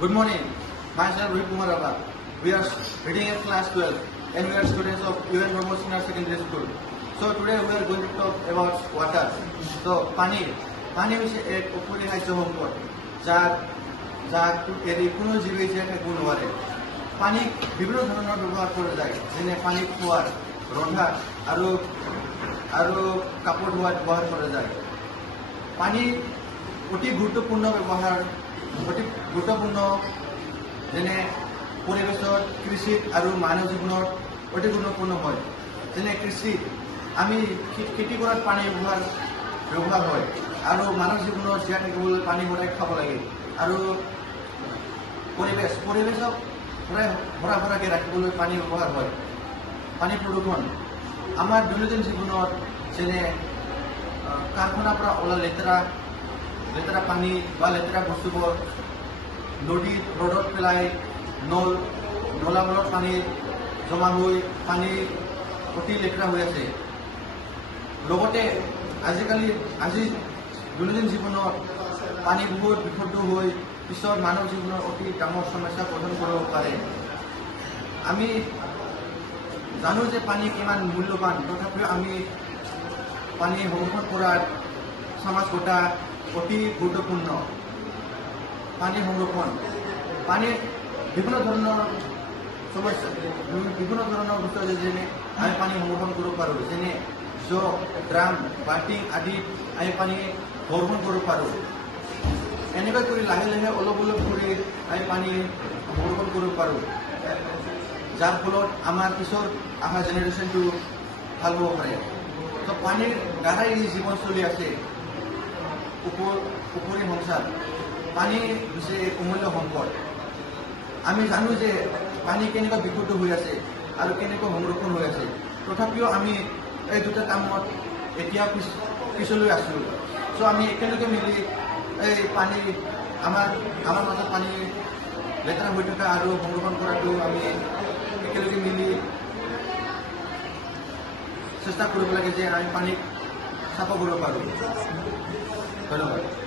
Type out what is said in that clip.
Good morning. Myself Rohit Kumar Abba. We are reading in class 12 and we are students of UN Brahmo Senior Secondary School. So today we are going to talk about water. So pani হৈছে এক অপৰিহাৰ্য সম্পদ যাক এৰি কোনো জীৱই জীয়াই থাকিব নোৱাৰে। পানীক বিভিন্ন ধৰণৰ ব্যৱহাৰ কৰা যায়, যেনে পানী খোৱাৰ, ৰন্ধা আৰু কাপোৰ ধোৱাত ব্যৱহাৰ কৰা যায়। পানী অতি গুৰুত্বপূৰ্ণ যেনে পৰিৱেশত, কৃষিত আৰু মানৱ জীৱনত অতি গুৰুত্বপূৰ্ণ হয়। যেনে কৃষিত আমি খেতি কৰাত পানী ব্যৱহাৰ হয় আৰু মানৱ জীৱনত জীয়াই থাকিবলৈ পানী সদায় খাব লাগে। আৰু পৰিৱেশক ভৰা ভৰাকৈ ৰাখিবলৈ পানী ব্যৱহাৰ হয়। পানী প্ৰদূষণ আমাৰ দৈনন্দিন জীৱনত যেনে কাৰখানাৰ পৰা ওলোৱা লেতেৰা পানী বা লেতেৰা বস্তুবোৰ নদী ৰ'দত পেলাই নলাবোৰত পানী জমা হৈ পানী অতি লেতেৰা হৈ আছে। লগতে আজি দৈনন্দিন জীৱনত পানী বহুত বিশুদ্ধ হৈ পিছত মানৱ জীৱনৰ অতি ডাঙৰ সমস্যা প্ৰদান কৰিব পাৰে। আমি জানো যে পানী কিমান মূল্যৱান, তথাপিও আমি পানী সংৰক্ষণ কৰাত সমাজ গঠা অতি গুৰুত্বপূৰ্ণ। পানী সংৰক্ষণ পানীৰ বিভিন্ন ধৰণৰ সমস্যা বস্তু আছে, যেনে আমি পানী সংৰক্ষণ কৰিব পাৰোঁ। যেনে জগ, ড্ৰাম, বাল্টিং আদি আমি পানী সংৰক্ষণ কৰিব পাৰোঁ। এনেকৈ কৰি লাহে লাহে অলপ কৰি আমি পানী সংৰক্ষণ কৰিব পাৰোঁ, যাৰ ফলত আমাৰ পিছৰ অহা জেনেৰেশ্যনটো ভাল হ'ব পাৰে। তো পানীৰ দ্বাৰাই জীৱন চলি আছে। উপৰি সংসাৰ পানী হৈছে অমূল্য সম্পদ। আমি জানো যে পানী কেনেকুৱা বিশুদ্ধ হৈ আছে আৰু কেনেকুৱা সংৰক্ষণ হৈ আছে, তথাপিও আমি এই দুটা কামত এতিয়া পিছলৈ আছোঁ। চ' আমি একেলগে মিলি এই পানী আমাৰ মাজত পানী লেতেৰা হৈ থকা আৰু সংৰক্ষণ কৰাটো আমি একেলগে মিলি চেষ্টা কৰিব লাগে যে আমি পানীক চাফা কৰিব পাৰোঁ। ধন্যবাদ।